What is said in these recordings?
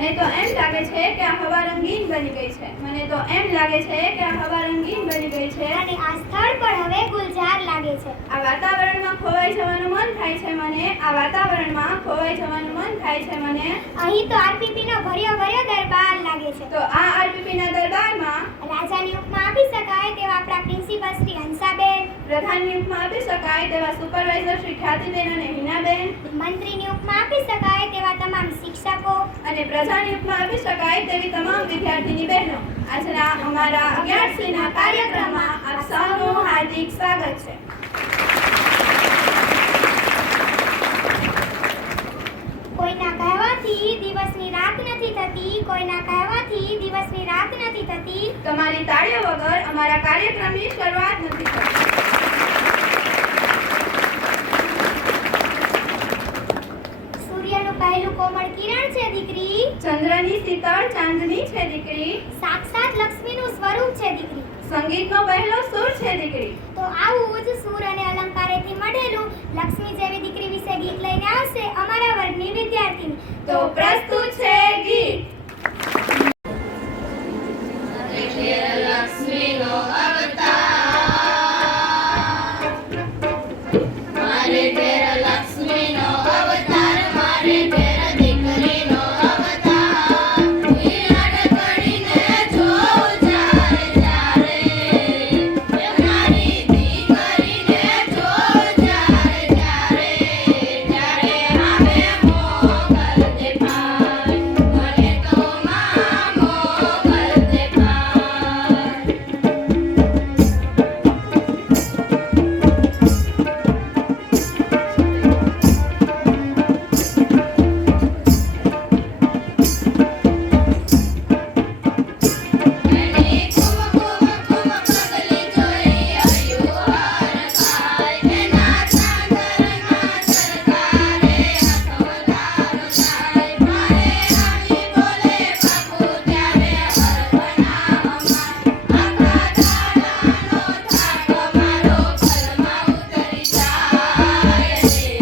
મને તો એમ લાગે છે કે આ હવા રંગીન બની ગઈ છે. મને તો એમ લાગે છે કે આ હવા રંગીન બની ગઈ છે. અને આ સ્થળ પણ હવે ગુલઝાર લાગે છે. આ વાતાવરણમાં ખોવાઈ જવાનું મન થાય છે મને. આ વાતાવરણમાં ખોવાઈ જવાનું મન થાય છે મને. અહીં તો આરપીપીનો ભર્યો દરબાર લાગે છે. તો આ આરપીપીના દરબારમાં રાજાની ઉપમા આપી શકાય તેવા આપણા પ્રિન્સિપલ શ્રી હંસાબેન, પ્રધાનની ઉપમા આપી શકાય તેવા સુપરવાઇઝર શ્રી ખ્યાતિબેન અને હિનાબેન, મંત્રીની ઉપમા આપી શકાય તેવા તમામ શિક્ષકો અને પ્રજાની ઉપમા આપી શકાય તેવી તમામ વિદ્યાર્થીની બહેનો, આજના અમારા 11સીના કાર્યક્રમમાં આપ સૌનું હાર્દિક સ્વાગત છે. કોઈના કહેવાથી દિવસની રાત નથી થતી, કોઈના કહેવાથી દિવસની રાત નથી થતી. તમારી તાળીઓ વગર અમારા કાર્યક્રમની શરૂઆત નથી થતી. સૂર્યનું પહેલું કોમળ કિરણ છે દીકરી, ચંદ્રની શીતળ ચાંદની છે દીકરી, સાક્ષાત લક્ષ્મીનું સ્વરૂપ છે દીકરી, સંગીતનો પહેલો સૂર છે દીકરી. તો આવું જ સૂર અને અલંકારેથી મઢેલું લક્ષ્મી જેવી દીકરી વિશે ગીત લઈને આવશે અમારા વર્ગની વિદ્યાર્થીની. તો પ્રસ્તુત છે ગીત. લક્ષ્મીનો અવતાર, મારે ઘેર લક્ષ્મીનો અવતાર, મારે ઘેર દીકરીનો અવતાર. ઈલાડ કરીને જોઉં જ્યારે જ્યારે, મારી દીકરીને જોઉં જ્યારે જ્યારે, ત્યારે આવે મોગલ દેખાય, મને તો માં મોગલ દેખાય. એની કુમ પગલી જોઈ અયુહાર ખાય, એના ચાંદરના ચરકારે હથવતારો થાય. મારે આવી બોલે બાપુ ત્યારે હરવના અમાર, આખા દાડાનો થાક મારો પલમાં ઉતરી જાય રે.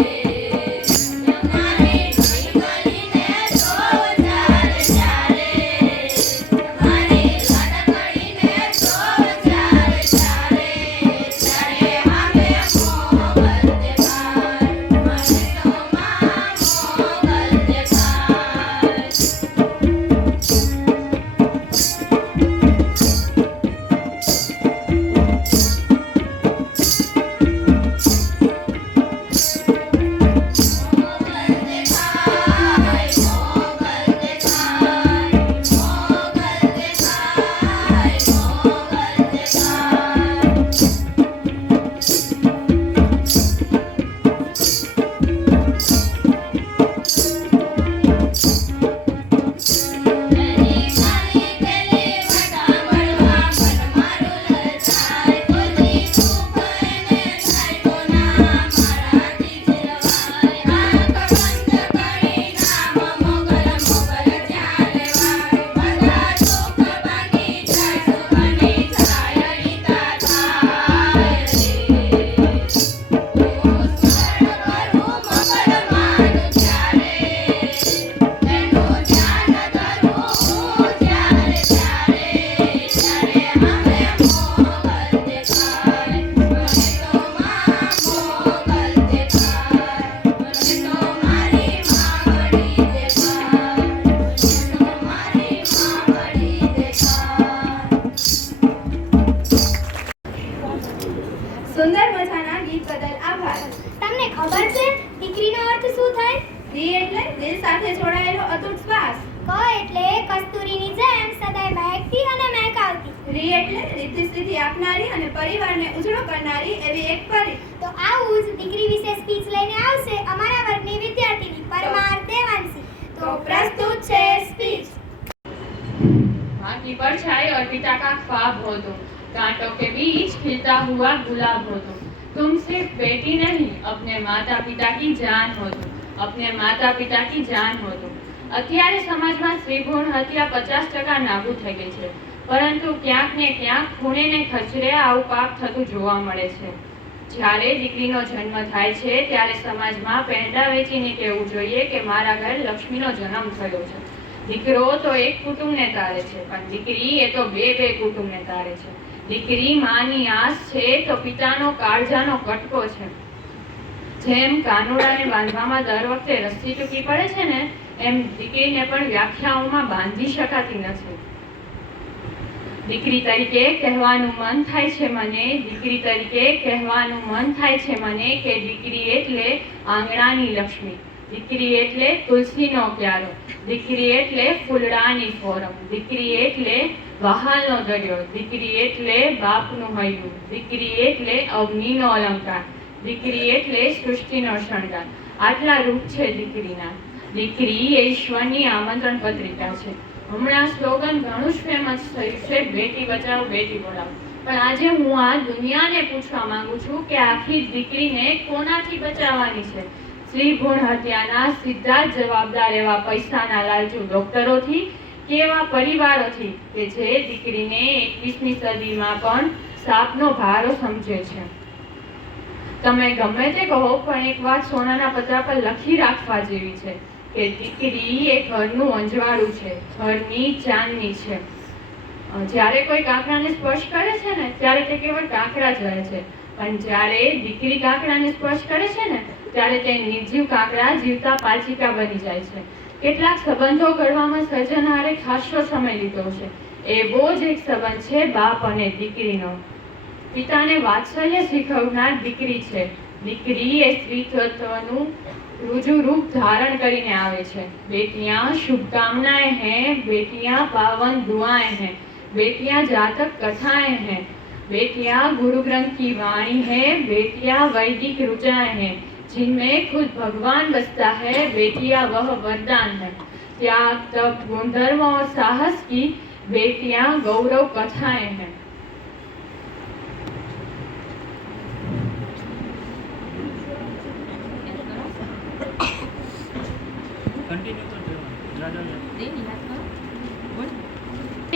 મારી દીકરીને જોઉં જ્યારે જ્યારે, મારી લડકડીને જોઉં જ્યારે જ્યારે, ત્યારે આવે મોગલ દેખાય, મને તો માં મોગલ દેખાય. મોગલ દેખાય, મોગલ દેખાય, મોગલ દેખાય, મોગલ દેખાય. એની ખાલી પેલી વાટા મળવા મન મારું લલચાય, કોઈ સુખ એને થાય તો ના મારાથી જીરવાય. આંખ બંધ કરી નામ મોગલ મોગલ ચાલે વાળું, બધા સુખ ભાગી જાય, સુખની છાયડીતા થાય રે. હું સ્મરણ કરું મોગલ માનું ત્યારે, એનું ધ્યાન ધરું હું જ્યારે જ્યારે, ત્યારે આવે મોગલ દેખાય, મને તો માં મોગલ દેખાય, મને તો મારી માવડી દેખાય, મને તો મારી માવડી દેખાય. સુંદર મજાના ગીત બદલ આભાર. તમને ખબર છે દીકરીનો અર્થ શું થાય? દી એટલે દિલ સાથે જોડાયેલો અતૂટ શ્વાસ. ક એટલે કસ્તુરીની જેમ સદાય મહેકતી અને મહેકાવતી. રી એટલે રીતિ સિદ્ધિ આપનારી અને પરિવારને ઉજળો કરનારી એવી એક પરી. તો આવું જ દીકરી વિશે સ્પીચ લઈને આવશે અમારા વર્ગની વિદ્યાર્થીની પરમાર દેવાંશી. તો પ્રસ્તુત છે સ્પીચ. माँ की परछाई और पिता का ख्वाब हो तुम, कांटों के बीच खिलता हुआ गुलाब हो तुम. तुम सिर्फ बेटी नहीं, अपने माता पिता की जान हो तुम, अपने माता पिता की जान हो तुम. અત્યારે સમાજમાં સ્ત્રી ભ્રૂણ હત્યા 50% નાબૂદ થઈ ગઈ છે, પરંતુ ક્યાંક ને ક્યાંક ખૂણે ને ખચરે આવું પાપ થતું જોવા મળે છે. જ્યારે દીકરીનો જન્મ થાય છે ત્યારે સમાજમાં પહેરડા વેચીને કહેવું જોઈએ કે મારા ઘરે લક્ષ્મીનો જન્મ થયો છે. દીકરો તો એક કુટુંબને તારે છે, પણ દીકરી એ તો બે કુટુંબને તારે છે. દીકરી માની આસ છે તો પિતાનો કાળજાનો કટકો છે. જેમ કાનુડાને બાંધવામાં દર વખતે રસ્સી ટૂંકી પડે છે ને, એમ દીકરીને પણ વ્યાખ્યાઓમાં બાંધી શકાતી નથી. દીકરી તરીકે કહેવાનું મન થાય છે મને, દીકરી તરીકે કહેવાનું મન થાય છે મને કે દીકરી એટલે આંગણાની લક્ષ્મી, દીકરી એટલે તુલસીનો ક્યારો, દીકરી એટલે ફૂલડાની ફોરમ, દીકરી એટલે વહાલનો દરિયો, દીકરી એટલે બાપનું હૈયું, દીકરી એટલે અગ્નિનો અલંકાર, દીકરી એટલે સૃષ્ટિનો શણગાર. આટલા રૂપ છે દીકરીના. દીકરી એ ઈશ્વરની આમંત્રણ પત્રિકા છે. હમણાં સ્લોગન ઘણું જ ફેમસ થયું છે, બેટી બચાવો બેટી પઢાઓ. પણ આજે હું આ દુનિયાને પૂછવા માંગુ છું કે આખી દીકરીને કોનાથી બચાવવાની છે? સ્ત્રી ભ્રૂણ હત્યાના સીધા જ જવાબદાર એવા પૈસાના લાલચુ ડોક્ટરોથી કે એવા પરિવારોથી કે જે દીકરીને 21મી સદીમાં પણ સાપનો ભારો સમજે છે? તમે ગમે તે કહો, પણ એક વાત સોનાના પતરા પર લખી રાખવા જેવી છે કે દીકરી એ ઘરનું અંજવાળું છે, ઘરની ચાંદની છે. જ્યારે કોઈ કાંકરાને સ્પર્શ કરે છે ને, ત્યારે તે કેવળ કાંકરા જ રહે છે, પણ જ્યારે દીકરી કાંકરાને સ્પર્શ કરે છે ને, ત્યારે તે નિર્જીવ કાંકરા જીવતા પાચિકા બની જાય છે. કેટલાક સંબંધો ઘડવામાં સર્જનહારે ખાસો સમય લીધો છે. એવો જ એક સંબંધ છે બાપ અને દીકરીનો. પિતાને વાત્સલ્ય શીખવનાર દીકરી છે. દીકરી એ સ્ત્રીત્વનું रुजु रूप धारण કરીને આવે છે. बेटियां शुभकामनाएं हैं, बेटियां पावन दुआएं हैं, बेटियां जातक कथाएं हैं, बेटियां गुरु ग्रंथ की वाणी है, बेटियां वैदिक ऋचाएं हैं, जिनमें खुद भगवान बसता है, बेटियां वह वरदान है. त्याग तप गुणधर्म और साहस की बेटियां गौरव कथाएं हैं.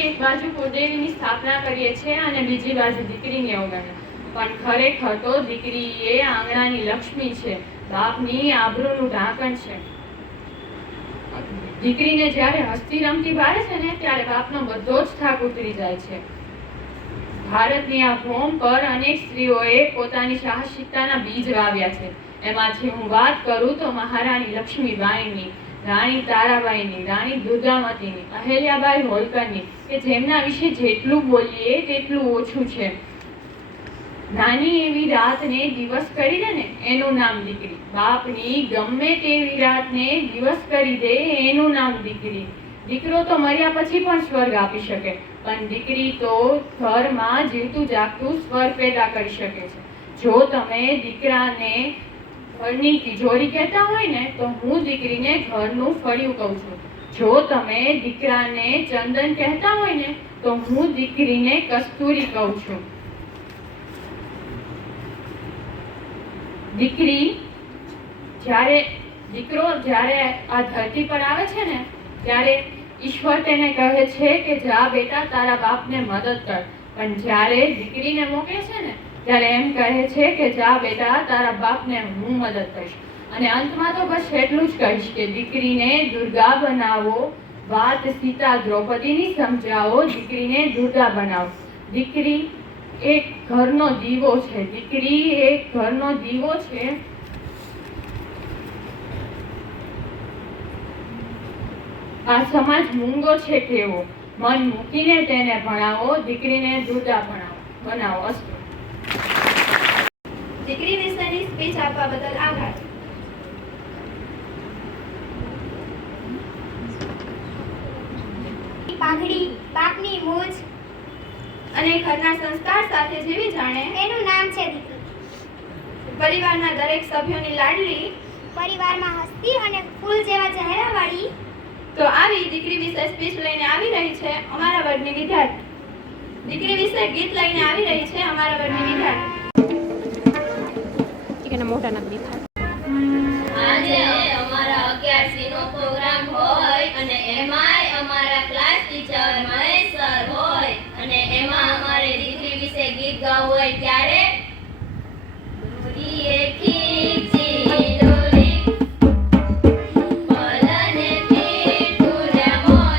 એક બાજુ કુળદેવીની સ્થાપના કરીએ છીએ અને બીજી બાજુ દીકરીની અવગણના. પણ ખરેખર તો દીકરી એ આંગણાની લક્ષ્મી છે, બાપની આબરૂનું ઢાંકણ છે. દીકરીને જ્યારે હસતી રમતી ભાળે છે ને, ત્યારે બાપનો બધો જ થાક ઉતરી જાય છે. ભારતની આ ભૂમ પર અનેક સ્ત્રીઓએ પોતાની સાહસિકતાના બીજ વાવ્યા છે. એમાંથી હું વાત કરું તો મહારાણી લક્ષ્મીબાઈની, રાણી તારાબાઈની, રાણી દુર્ગાવતીની, અહેલ્યાબાઈ હોલકરની, કે જેમના વિશે જેટલું બોલીએ તેટલું ઓછું છે. નાની એવી રાતને દિવસ કરી દે ને, એનું નામ દીકરી. બાપની ગમે તેવી રાતને દિવસ કરી દે, એનું નામ દીકરી. દીકરો તો મર્યા પછી પણ સ્વર્ગ આપી શકે, પણ દીકરી તો ઘરમાં જીવતું જાગતું સ્વર્ગ પેદા કરી શકે છે. જો તમે દીકરાને ઘરની તિજોરી કહેતા હોય ને, તો હું દીકરીને ઘરનું ફળિયું કહું છું. જો તમે દીકરાને ચંદન કહેતા હોય ને, તો હું દીકરીને કસ્તુરી કહું છું. દીકરો જ્યારે આ ધરતી પર આવે છે ને, ત્યારે ઈશ્વર તેને કહે છે કે જા બેટા તારા બાપને મદદ કર. પણ જ્યારે દીકરીને મોકલે છે ને, ત્યારે એમ કહે છે કે જા બેટા તારા બાપને હું મદદ કરીશ. અને અંતમાં તો બસ એટલું જ કહીશ કે દીકરીને દુર્ગા બનાવો, વાત સીતા દ્રૌપદીની સમજાવો, દીકરીને દુર્ગા બનાવો. દીકરી એક ઘરનો દીવો છે, દીકરી એક ઘરનો દીવો છે. આ સમાજ મૂંગો છે કેવો, મન મૂકીને તેને ભણાવો, દીકરીને દુર્ગા બનાવો. અસ્તુ. દીકરી વિશેની સ્પીચ આપવા બદલ આભાર. પાઘડી, બાપની મૂછ અને ઘરના સંસ્કાર સાથે જીવી જાણે, એનું નામ છે દીકરી. પરિવારના દરેક સભ્યોની લાડલી, પરિવારમાં હસતી અને ફૂલ જેવા ચહેરાવાળી. તો આવી દીકરી વિશે સ્પીચ લઈને આવી રહી છે અમારા વર્ગની વિદ્યાર્થી. દીકરી વિશે ગીત લઈને આવી રહી છે અમારા વર્ગની વિદ્યાર્થી. આજે અમારા 11 નો પ્રોગ્રામ હોય અને એમાંય અમારા ક્લાસ ટીચર મહેશ સર હોય અને એમાં અમારે દીકરી વિશે ગીત ગાવું હોય ત્યારે દોરીએ ખીચી દોરી પલને થી તુરે મોર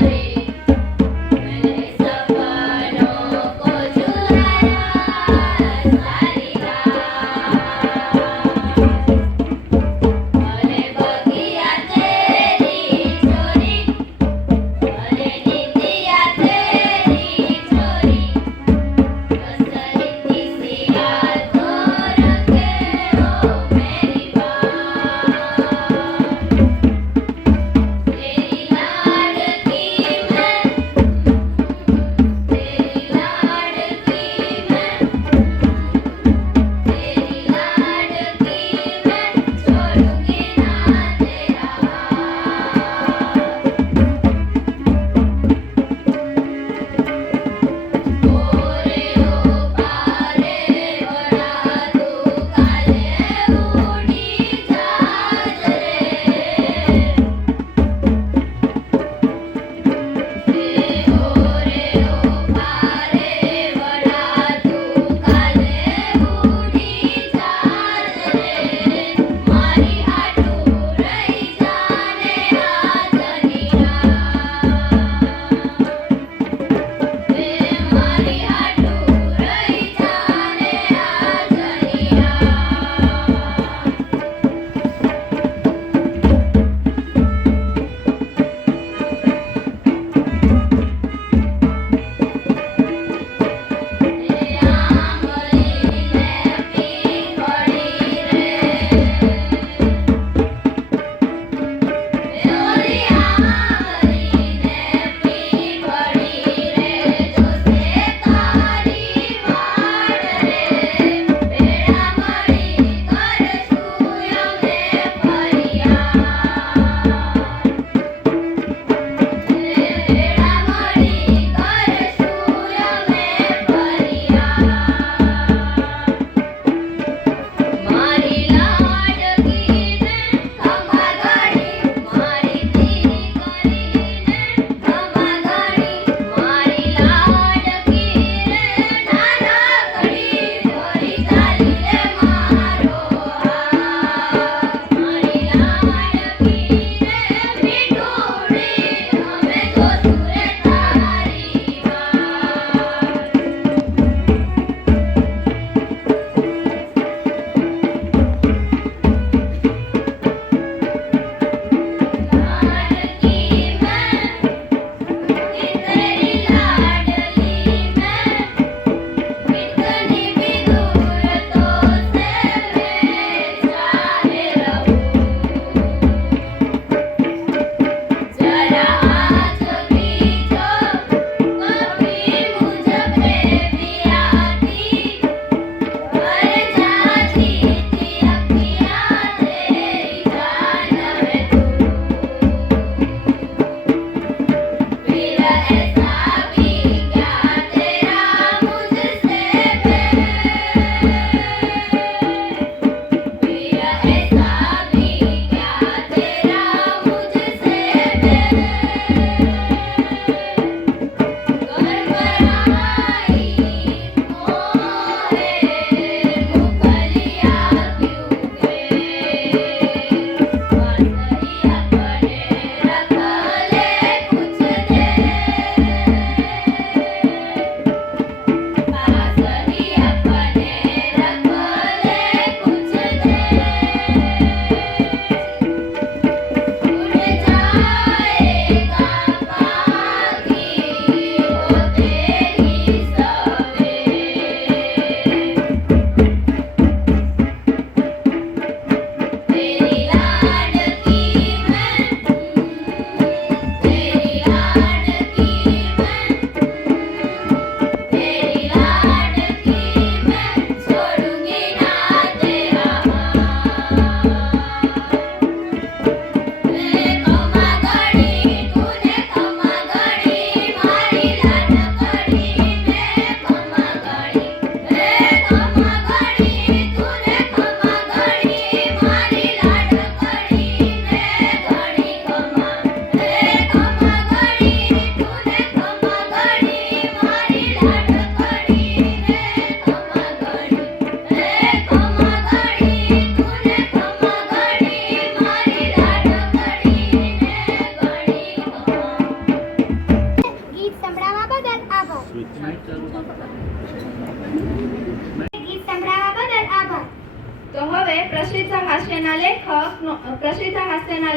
હાસ્યના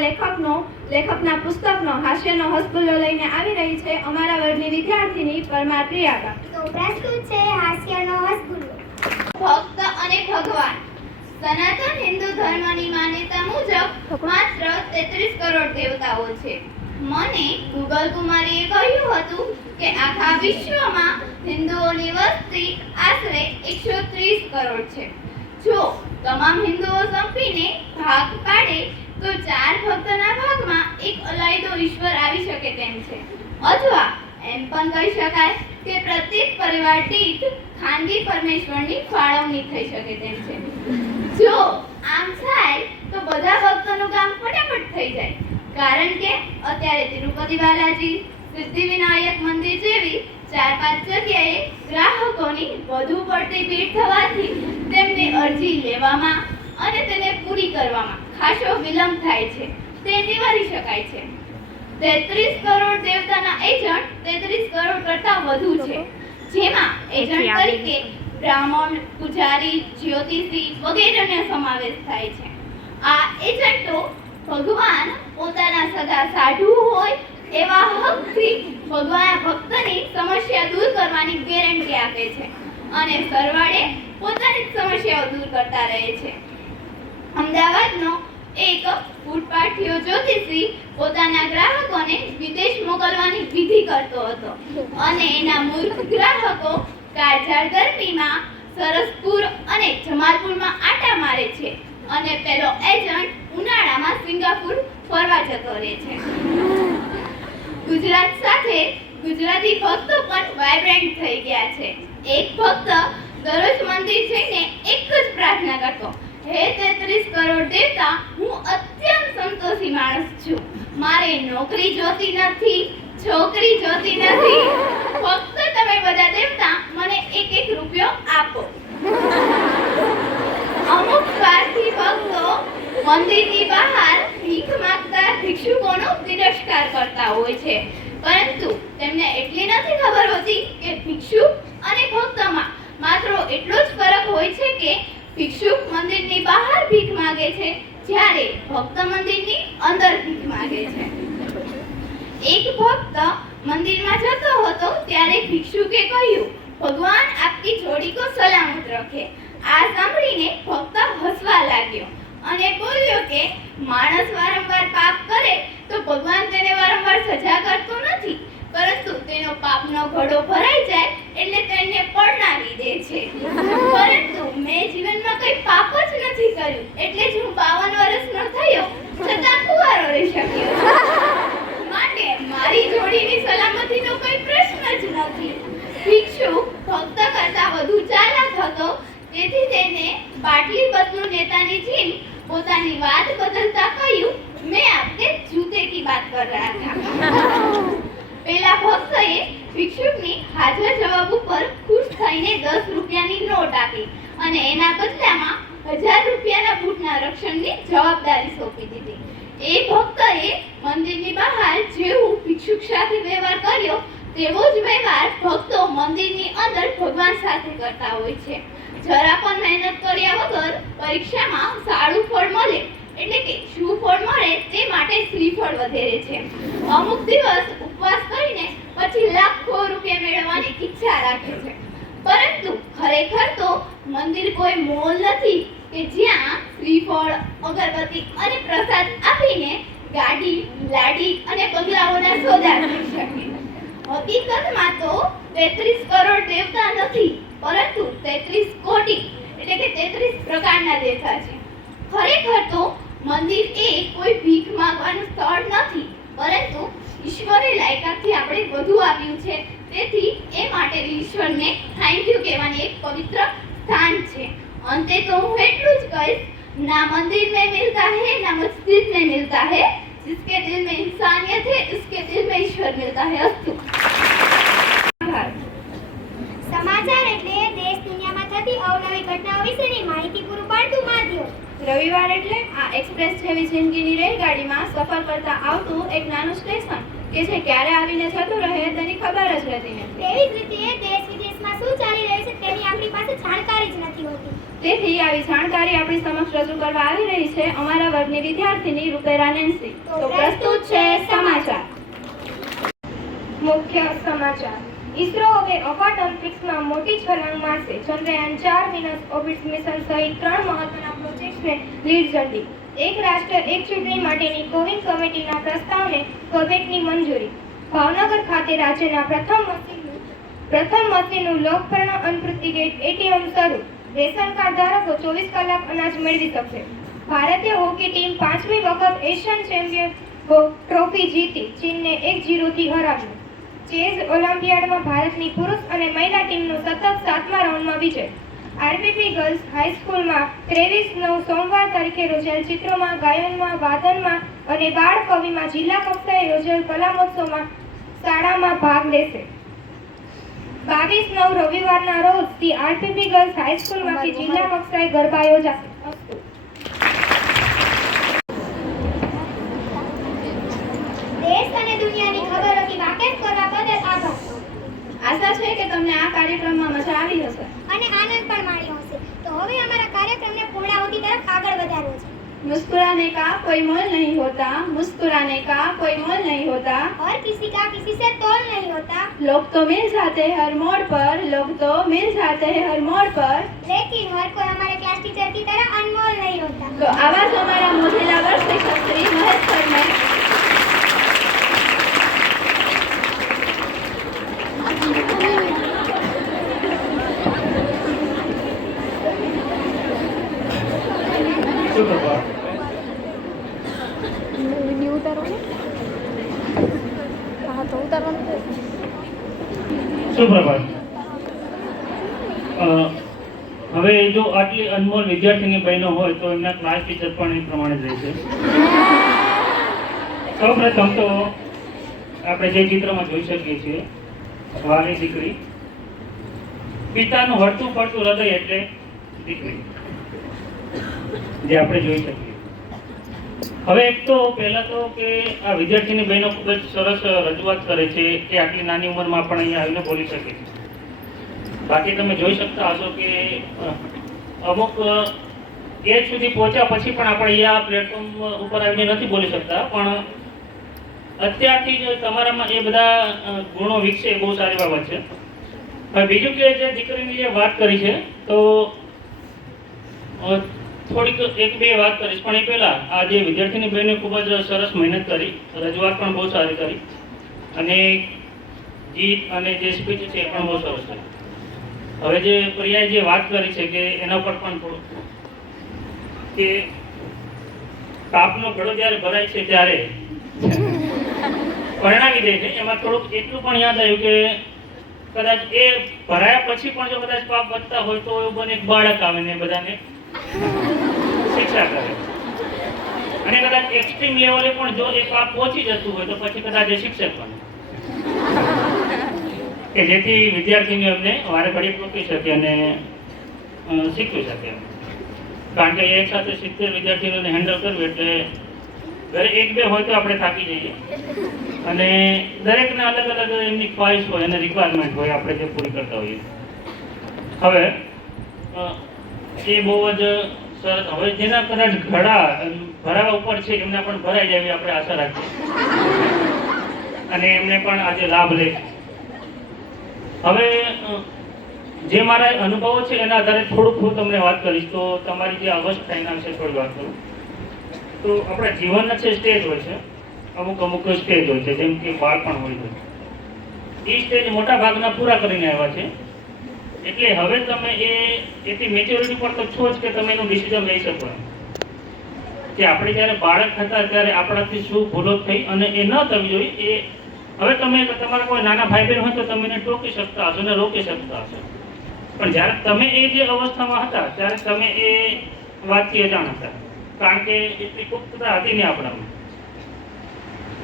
લેખકના પુસ્તકનો હાસ્યનો હસગુલ્લો લઈને આવી રહી છે અમારા વર્ગની વિદ્યાર્થીની પરમાર પ્રિયાબા. તો પ્રસ્તુત છે હાસ્યનો હસગુલ્લો. ભક્ત અને ભગવાન. સનાતન હિન્દુ ધર્મની માન્યતા મુજબ માત્ર 33 કરોડ દેવતાઓ છે. મને ગૂગલ કુમારીએ કહ્યું હતું કે આખા વિશ્વમાં હિન્દુઓની વસ્તી આશરે 130 કરોડ છે. જો તમામ હિન્દુઓ સંપીને ભાગ પાડે તો 4 ભક્તના ભાગમાં એક અલાયદો ઈશ્વર આવી શકે તેમ છે. અથવા એમ પણ કહી શકાય કે પ્રત્યેક પરિવાર દીઠ ખાનગી પરમેશ્વરની ફાળવણી થઈ શકે તેમ છે. જો આમ થાય તો બધા ભક્તોનું કામ ફટાફટ થઈ જાય. કારણ કે અત્યારે તિરુપતિ બાલાજી, સિદ્ધિવિનાયક મંદિર જેવી 4-5 જગ્યાએ ગ્રાહકોની વધુ પડતી ભીડ થવાથી તેમની અરજી લેવામાં અને તેને પૂરી કરવામાં ખાસો વિલંબ થાય છે. તે નિવારી શકાય છે. 33 કરોડ દેવતાના એજન્ટ 33 કરોડ કરતાં વધુ છે, જેમાં એજન્ટ તરીકે બ્રાહ્મણ, પૂજારી, જ્યોતિષી વગેરેનો સમાવેશ થાય છે. આ એજન્ટો ભગવાન પોતાના સગા સાધુ હોય એવા હકથી ભક્તની સમસ્યા દૂર કરવાની ગેરંટી આપે છે અને સરવાળે પોતાની જ સમસ્યાઓ દૂર કરતા રહે છે. અમદાવાદનો એક ફૂટપાથીઓ જ્યોતિષી પોતાના ગ્રાહકોને વિદેશ મોકલવાની વિધિ કરતો હતો અને એના મૂર્ખ ગ્રાહકો કાળઝાળ ગરમીમાં સરસપુર અને જમાલપુરમાં આટા મારે છે અને પેલો એજન્ટ ઉનાળામાં સિંગાપુર ફરવા જતો રહે છે. ગુજરાત સાથે ગુજરાતી ભક્તો પણ વાઇબ્રન્ટ થઈ ગયા છે. એક ભક્ત દરરોજ મંદિર જઈને એક જ પ્રાર્થના કરતો, હે 33 કરોડ દેવતા, હું અત્યંત સંતોષી માણસ છું. મારે નોકરી જોતી નથી, છોકરી જોતી નથી. ફક્ત તમે બધા દેવતા મને 1-1 રૂપિયો આપો. અમુક સ્વાર્થી ભક્તો મંદિરની બહાર ભીખ માંગતા ભિક્ષુકોનો તિરસ્કાર કરતા હોય છે, પરંતુ તેમને એટલી નથી ખબર હોતી કે ભિક્ષુક અને ભક્તમાં માત્ર એટલો જ ફરક હોય છે કે ભિક્ષુક મંદિરની બહાર ભીખ માંગે છે, જ્યારે ભક્ત મંદિરની અંદર ભીખ માંગે છે. એક ભક્ત મંદિરમાં જતો હતો ત્યારે ભિક્ષુકે કહ્યું, ભગવાન આપકી જોડી કો સલામત રખે. આ સાંભળીને ભક્ત હસવા લાગ્યો અને બોલ્યો કે માણસ વારંવાર પાપ કરે તો ભગવાન તેને વારંવાર સજા કરતો નથી, પરંતુ તેનો પાપનો ઘડો ભરાઈ જાય એટલે તેને પરણાવી દે છે. પરંતુ મેં જીવનમાં કંઈ પાપ જ નથી કર્યું, એટલે જ હું 52 વર્ષનો થયો છતાં કુંવારો રહી શક્યો. માટે મારી જોડીની સલામતીનો કોઈ પ્રશ્ન જ નથી. ભિક્ષુ ભક્ત કરતાં વધુ ચાલાક હતો, તેથી તેને બાટલી બદલુ નેતાની જેમ પોતાની વાત બદલતા કહ્યું, મેં આપકે જૂતે કી બાત કર રહા થા. પેલા ભક્તએ ભિક્ષુકની હાજર જવાબ ઉપર ખુશ થઈને 10 રૂપિયાની નોટ આપી અને એના બદલામાં 1000 રૂપિયાના બૂટના રક્ષણની જવાબદારી સોંપી દીધી. એ ભક્તએ મંદિરની બહાર જેવું ભિક્ષુક સાથે વ્યવહાર કર્યો તેવો જ વ્યવહાર ભક્તો મંદિરની અંદર ભગવાન સાથે કરતા હોય છે. જરા પણ મહેનત કર્યા વગર પરીક્ષામાં સારું ફળ મળે, એટલે કે શું ફળ મળે તે માટે શ્રીફળ વધેરે છે. અમુક દિવસ ઉપવાસ કરીને પછી લાખો રૂપિયા મેળવવાની ઈચ્છા રાખે છે, પરંતુ ખરેખર તો મંદિર કોઈ મોલ નથી કે જ્યાં શ્રીફળ, અગરબત્તી અને પ્રસાદ આપીને ગાડી, લાડી અને બંગલાઓના સોદા થઈ શકે. હકીકતમાં તો 33 કરોડ દેવતા નથી, પરંતુ 33 કોટી એટલે કે 33 પ્રકારના દેવતા છે. ખરેખર તો મંદિર એ કોઈ ભીખ માંગવાનું સ્થળ નથી, પરંતુ ઈશ્વરે લાયકાતથી આપણે વધુ આપ્યું છે, તેથી એ માટે ઈશ્વરને થેન્ક યુ કહેવાની એક પવિત્ર સ્થાન છે. અંતે તો હું એટલું જ કહીશ, ના મંદિર में मिलता है ना मस्जिद में मिलता है, जिसके दिल में इंसानियत है उसके दिल में ईश्वर मिलता है. अस्तु. સમાચાર એટલે દેશ દુનિયામાં થતી અવનવી ઘટનાઓ વિશેની માહિતી પૂરું પાડતું માધ્યમ. રવિવાર એટલે આ એક્સપ્રેસ જેવી જિંદગીની રેલગાડીમાં સફર કરતા આવતું એક નાનું સ્ટેશન કે જે ક્યારે આવીને જતું રહે તેની ખબર જ રહેતી નથી. તેવી જ રીતે દેશ વિદેશમાં શું ચાલી રહ્યું છે તેની આપણી પાસે જાણકારી જ નથી હોતી. તેથી આવી જાણકારી આપણી સમક્ષ રજૂ કરવા આવી રહી છે અમારા વર્ગની વિદ્યાર્થીની રૂપેરા નેન્સી. તો પ્રસ્તુત છે સમાચાર. મુખ્ય સમાચાર. ઈસરો હવે અફાટ અંતરિક્ષમાં મોટી છલાંગ મારશે. ચંદ્રયાન 4 વિનસ ઓર્બિટ મિશન સહિત 3 મહત્વના પ્રોજેક્ટ્સને લીડ ઝંડી. એક રાષ્ટ્ર એક ચૂંટણી માટેની કોવિન કમિટીના પ્રસ્તાવને કેબિનેટની મંજૂરી. ભાવનગર ખાતે રાજ્યના પ્રથમ મશીનનું લોકપર્ણ અનપ્રુતિગેટ એટીએમ શરૂ. રેશન કાર્ડ ધારકો 24 કલાક અનાજ મેળવી શકશે. ભારતીય હોકી ટીમ 5મી વખત એશિયન ચેમ્પિયન ટ્રોફી જીતી ચીનને 1-0 થી હરાવ્યું. ચેઝ ઓલિમ્પિયાડમાં ભારતની પુરુષ અને મહિલા ટીમનો સતત 7મા રાઉન્ડમાં વિજય. આરપીપી ગર્લ્સ હાઈસ્કૂલમાં 23/9 સોમવાર તારીખે યોજાયેલ ચિત્રોમાં, ગાયનમાં, વાદનમાં અને બાળ કવિમાં જિલ્લા કક્ષાએ યોજાયેલ કલામહોત્સવમાં શાળામાં ભાગ લેશે. 22/9 રવિવારના રોજ આરપીપી ગર્લ્સ હાઈસ્કૂલમાંથી જિલ્લા કક્ષાએ ગરબા યોજાશે. દેશ અને દુનિયાની ખબરોથી વાકેફ કરવા બદલ આભાર. આશા છે કે તમને આ કાર્યક્રમમાં મજા આવી હશે અને આનંદ પણ માણ્યો હશે. તો હવે અમારા કાર્યક્રમને પૂર્ણાહુતિ તરફ આગળ વધારવો છે. मुस्कुराने का कोई मोल नहीं होता, मुस्कुराने का कोई मोल नहीं होता, और किसी का किसी से तोल नहीं होता, लोग तो मिल जाते हैं हर मोड़ पर, लोग तो मिल जाते हैं हर मोड़ पर. लेकिन हर कोई हमारे क्लास टीचर की तरह अनमोल नहीं होता. तो आवाज हमारा मोजिला वर्ग शिक्षक श्री महेश सर ने સુપ્રભાત. સુપ્રભાત. હવે જો આટલી અનમોલ વિદ્યાર્થીની બહેનો હોય તો એમના ક્લાસ ટીચર પણ એ પ્રમાણે જ રહેશે. સૌપ્રથમ તો આપણે જે ચિત્રમાં જોઈ શકીએ છીએ, વાલી દીકરી, પિતાનું હળતું પડતું હૃદય એટલે દીકરી, જે આપણે જોઈ શકીએ. હવે એક તો પહેલા તો કે આ વિદ્યાર્થીની બહેનો ખૂબ જ સરસ રજૂઆત કરે છે કે આટલી નાની ઉંમરમાં પણ અહીંયા આવીને બોલી શકે છે. બાકી તમે જોઈ શકતા હશો કે અમુક એજ સુધી પહોંચ્યા પછી પણ આપણે અહીંયા પ્લેટફોર્મ ઉપર આવીને નથી બોલી શકતા, પણ અત્યારથી જ તમારામાં એ બધા ગુણો વિકસે એ બહુ સારી બાબત છે. હવે બીજું કે જે દીકરીની જે વાત કરી છે તો થોડીક એક બે વાત કરીશ, પણ એ પહેલા આ જે વિદ્યાર્થીની બહેને ખૂબ જ સરસ મહેનત કરી, રજૂઆત પણ બહુ સારી કરી અને ગીત અને જે સ્પીચ છે એ પણ બહુ સરસ છે. હવે જે પ્રિયાએ જે વાત કરી છે કે એના પર પણ થોડું કે તાપનો ઘડો જ્યારે ભરાય છે ત્યારે પરણાવી દે છે, એમાં થોડુંક એટલું પણ યાદ આવ્યું કે કદાચ એ ભરાયા પછી પણ જો કદાચ પાપ વધતા હોય તો એવું બને એક બાળક આવે ને બધાને શિક્ષા કરે, અને કદાચ એક્સ્ટ્રીમ લેવલે પણ જો એ પાપ પહોંચી જતું હોય તો પછી કદાચ એ શિક્ષક બને, કે જેથી વિદ્યાર્થીને એમને વારે ઘડી ટોકી શકે અને શીખવી શકે. કારણ કે એક સાથે 70 વિદ્યાર્થીઓને હેન્ડલ કરવું એટલે ઘરે એક બે હોય તો આપણે થાકી જઈએ, અને દરેકને અલગ અલગ એમની ખ્વાહિશ હોય અને રિક્વાયરમેન્ટ હોય, આપણે જે પૂરી કરતા હોઈએ. હવે એ બહુ જ સરસ. હવે જેના કદાચ ઘડા ભરાવા ઉપર છે એમના પણ ભરાઈ જાય એવી આપણે આશા રાખીએ અને એમને પણ આજે લાભ લે. હવે જે મારા અનુભવો છે એના આધારે થોડુંક હું તમને વાત કરીશ. તો તમારી જે અવસ્થા એના વિશે થોડી વાત કરું તો આપણા જીવનના છે સ્ટેજ હોય છે, અમુક સ્ટેજ હોય છે, જેમ કે બાળપણ હોય છે. એ સ્ટેજ મોટા ભાગના પૂરા કરીને આવ્યા છે, એટલે હવે તમે એટલી મેચ્યોરિટી પર તો છો જ કે તમે એનું ડિસિઝન લઈ શકો કે આપણે જ્યારે બાળક હતા ત્યારે આપણાથી શું ભૂલો થઈ અને એ ન થવી જોઈએ. એ હવે તમે તમારા કોઈ નાના ભાઈ બહેન હોય તો તમે એને ટોકી શકતા હશો ને રોકી શકતા હશો, પણ જ્યારે તમે એ જે અવસ્થામાં હતા ત્યારે તમે એ વાતથી અજાણ હતા, કારણ કે એટલી પુખ્તતા હતી નહીં આપણામાં.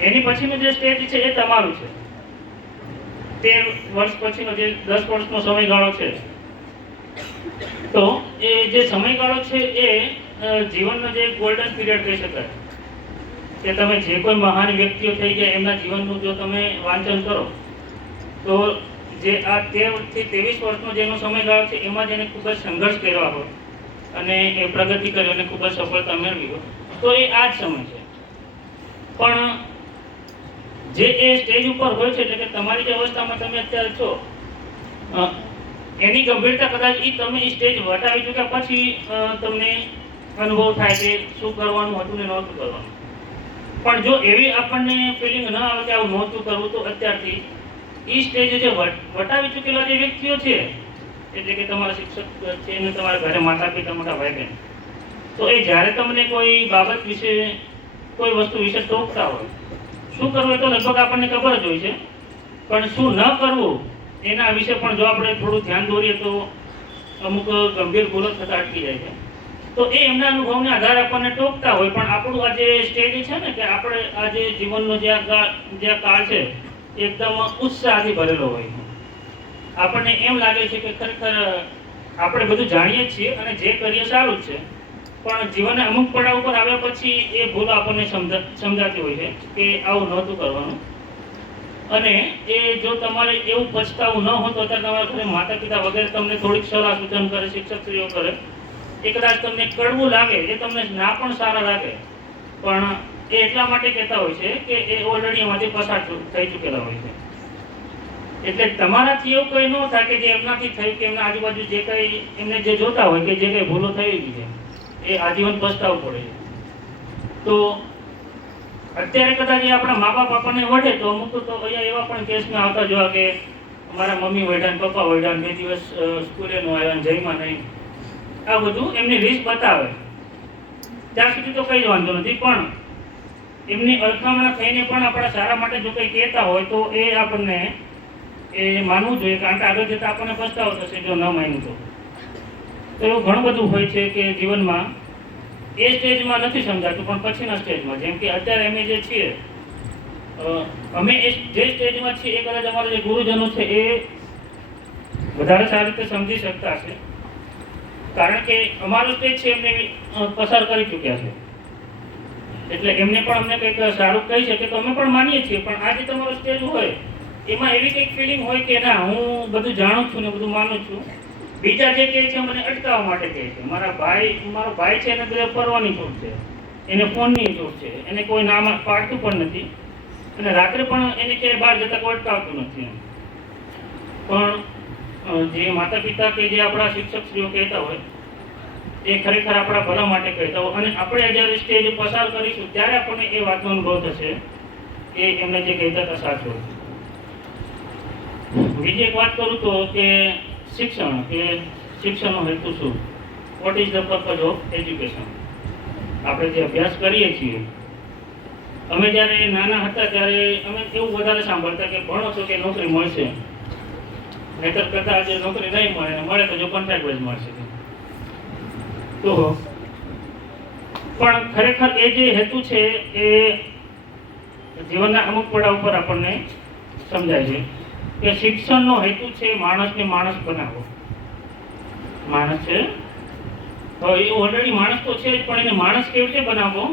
એની પછીનું જે સ્ટેજ છે એ તમારું છે. 13 વર્ષ પછીનો જે 10 વર્ષનો સમયગાળો છે, તો એ જે સમયગાળો છે એ જીવનનો જે ગોલ્ડન પીરિયડ કહી શકાય. કે તમે જે કોઈ મહાન વ્યક્તિઓ થઈ ગયા એમના જીવનનું જો તમે વાંચન કરો તો જે આ 13 થી 23 વર્ષનો જેનો સમયગાળો છે એમાં જેને ખૂબ જ સંઘર્ષ કર્યા હોય, અને એ પ્રગતિ કરી અને ખૂબ જ સફળતા મેળવી હોય તો એ આ જ સમય છે. પણ જે એ સ્ટેજ ઉપર હોય છે એટલે કે તમારી જે અવસ્થામાં તમે અત્યારે છો એની ગંભીરતા કદાચ તમે એ સ્ટેજ વટાવી ચૂક્યા પછી તમને અનુભવ થાય કે શું કરવાનું હતું ને નહોતું કરવાનું. પણ જો એવી આપણને ફિલિંગ ન આવે કે આવું નહોતું કરવું તો અત્યારથી એ સ્ટેજ જે વટાવી ચૂકેલા જે વ્યક્તિઓ છે એટલે કે તમારા શિક્ષક છે અને તમારા ઘરે માતા પિતા મોટા ભાઈ બહેન તો એ જ્યારે તમને કોઈ બાબત વિશે કોઈ વસ્તુ વિશે ટોકતા હોય શું કરવું એ તો લગભગ આપણને ખબર જ હોય છે પણ શું ન કરવું એના વિશે પણ જો આપણે થોડું ધ્યાન દોરીએ તો અમુક ગંભીર ભૂલો થતા અટકી જાય છે. તો એ એમના અનુભવને આધારે આપણને ટોકતા હોય પણ આપણું આ જે સ્ટેજ છે ને કે આપણે આ જે જીવનનો જે કાળ છે એકદમ ઉત્સાહથી ભરેલો હોય. આપણને એમ લાગે છે કે ખરેખર આપણે બધું જાણીએ છીએ અને જે કરીએ સારું જ છે પણ જીવનના અમુક પડાવ ઉપર આવ્યા પછી એ ભૂલ આપણને સમજાતી હોય છે કે આવું નહોતું કરવાનું. અને એ જો તમારે એવું પછતાવું ન હોય તો અત્યારે તમારા ઘરે માતા પિતા વગેરે તમને થોડીક સલાહ સૂચન કરે, શિક્ષકશ્રીઓ કરે, એ કદાચ તમને કડવું લાગે, એ તમને ના પણ સારા લાગે પણ એ એટલા માટે કહેતા હોય છે કે એ ઓલરેડી એમાંથી પસાર થઈ ચૂકેલા હોય છે. એટલે તમારાથી એવું કંઈ ન થાય કે જે એમનાથી થયું કે એમના આજુબાજુ જે કંઈ એમને જે જોતા હોય કે જે કંઈ ભૂલો થઈ ગઈ છે એ આજીવન પસ્તાવું પડે છે. તો અત્યારે કદાચ એ આપણા મા બાપ આપણને વઢે તો અમુક તો અહીંયા એવા પણ કેસમાં આવતા જોવા કે મારા મમ્મી વઢ્યા ને પપ્પા વઢ્યા 2 દિવસ સ્કૂલે ન આવ્યા જઈમાં નહીં, આ બધું એમની રીસ બતાવે ત્યાં સુધી તો કંઈ જ વાંધો નથી. પણ એમની અળખામણા થઈને પણ આપણા સારા માટે જો કંઈ કહેતા હોય તો એ આપણને એ માનવું જોઈએ કારણ કે આગળ જતાં આપણને પસ્તાવો થશે જો ન માન્યું તો એવું ઘણું બધું હોય છે કે જીવનમાં એ સ્ટેજમાં નથી સમજાતું પણ પછીના સ્ટેજમાં જેમ કે અત્યારે અમે જે છીએ અમે જે સ્ટેજમાં છીએ એ કદાચ અમારા જે ગુરુજનો છે એ વધારે સારી રીતે સમજી શકતા હશે કારણ કે અમારો સ્ટેજ છે એમને પસાર કરી ચૂક્યા છે એટલે એમને પણ અમને કંઈક સારું કહી શકે તો અમે પણ માનીએ છીએ. પણ આજે તમારો સ્ટેજ હોય એમાં એવી કંઈક ફિલિંગ હોય કે ના હું બધું જાણું છું ને બધું માનું છું, બીજા જે કહે છે મને અટકાવવા માટે કહે છે. મારો ભાઈ છે એને બધે ફરવાની છૂટ છે, એને ફોનની છૂટ છે, એને કોઈ નામ પાડતું પણ નથી અને રાત્રે પણ એને ક્યાંય બહાર જતા કોઈ અટકાવતું નથી. પણ જે માતા પિતા કે જે આપણા શિક્ષકશ્રીઓ કહેતા હોય એ ખરેખર આપણા ભલા માટે કહેતા હોય અને આપણે જ્યારે સ્ટેજ પસાર કરીશું ત્યારે આપણને એ વાતનો અનુભવ થશે કે એમને જે કહેતા હતા સાચું. બીજી એક વાત કરું તો કે શિક્ષણ કે શિક્ષણનો હેતુ શું, what is the purpose of education. આપણે જે અભ્યાસ કરીએ છીએ અમે જ્યારે નાના હતા ત્યારે અમે એવું વધારે સાંભળતા કે ભણો છો કે નોકરી મળશે, નહીતર કરતા આજે નોકરી નહીં મળે તો જો કોન્ટ્રાક્ટ બેઝ મળશે. તો પણ ખરેખર એ જે હેતુ છે એ જીવનના અમુક પડાવ ઉપર આપણને સમજાય છે કે શિક્ષણનો હેતુ છે માણસને માણસ બનાવવો. માણસ છે તો એ ઓલરેડી માણસ તો છે જ પણ એને માણસ કેવી રીતે બનાવવો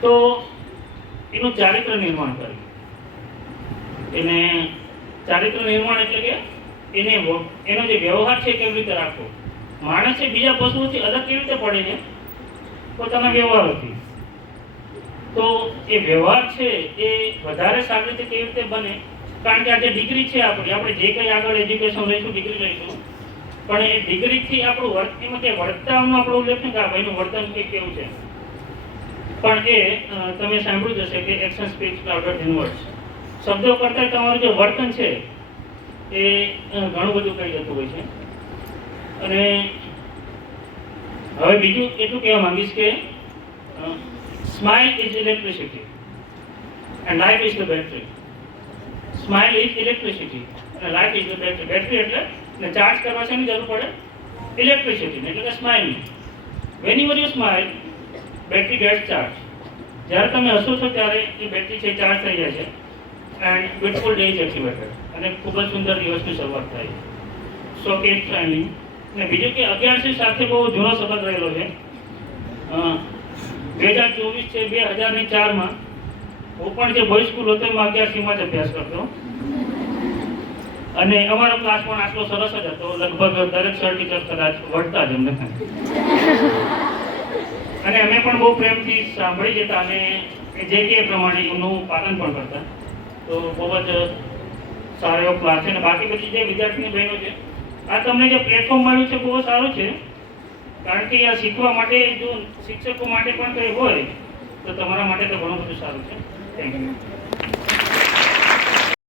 તો એનું ચારિત્ર નિર્માણ કરવું. એને ચારિત્ર નિર્માણ એટલે કે એનો જે વ્યવહાર છે કેવી રીતે રાખવો. માણસ એ બીજા પશુઓથી અલગ કેવી રીતે પડે છે પોતાના વ્યવહારોથી. તો એ વ્યવહાર છે એ વધારે સારી રીતે કેવી રીતે બને કારણ કે આ જે ડિગ્રી છે આપણે જે કંઈ આગળ એજ્યુકેશન લઈશું ડિગ્રી લઈશું પણ એ ડિગ્રીથી આપણું એમાં કે વર્તનનો આપણો ઉલ્લેખ છે કે આ ભાઈનું વર્તન કંઈક કેવું છે પણ એ તમે સાંભળ્યું હશે કે action speaks louder than words. શબ્દો કરતાં તમારું જે વર્તન છે એ ઘણું બધું કહી જતું હોય છે. અને હવે બીજું એટલું કહેવા માંગીશ કે smile is electricity and life is the battery. Smile is electricity અને life is the battery. Battery એટલે ચાર્જ કરવા શેની જરૂર પડે? ઇલેક્ટ્રિસિટી એટલે કે સ્માઇલની. Whenever you smile battery gets charge. જ્યારે તમે હસો છો ત્યારે એ બેટરી છે ચાર્જ થઈ જાય છે and beautiful day is activated અને ખૂબ જ સુંદર દિવસની શરૂઆત થાય. સો કે ફ્રેન્ડલી. અને બીજું કે 11 સાથે બહુ જૂનો સંબંધ રહેલો છે. 2024 છે 2004માં હું પણ જે બોય સ્કૂલ હતો એમાં 11 જ અભ્યાસ કરતો અને અમારો ક્લાસ પણ આટલો સરસ જ હતો, લગભગ દરેક સર ટીચર કદાચ વળતા જ અમને. અને અમે પણ બહુ પ્રેમથી સાંભળી જતા અને જે કે પ્રમાણે એમનું પાલન પણ કરતા. તો બહુ જ સારો એવો ક્લાસ છે. અને બાકી બધી જે વિદ્યાર્થીની બહેનો છે, આ તમને જે પ્લેટફોર્મ મળ્યું છે બહુ સારું છે, કારણ કે આ શીખવા માટે જો શિક્ષકો માટે પણ કંઈ હોય તો તમારા માટે તો ઘણું બધું સારું છે. Thank you.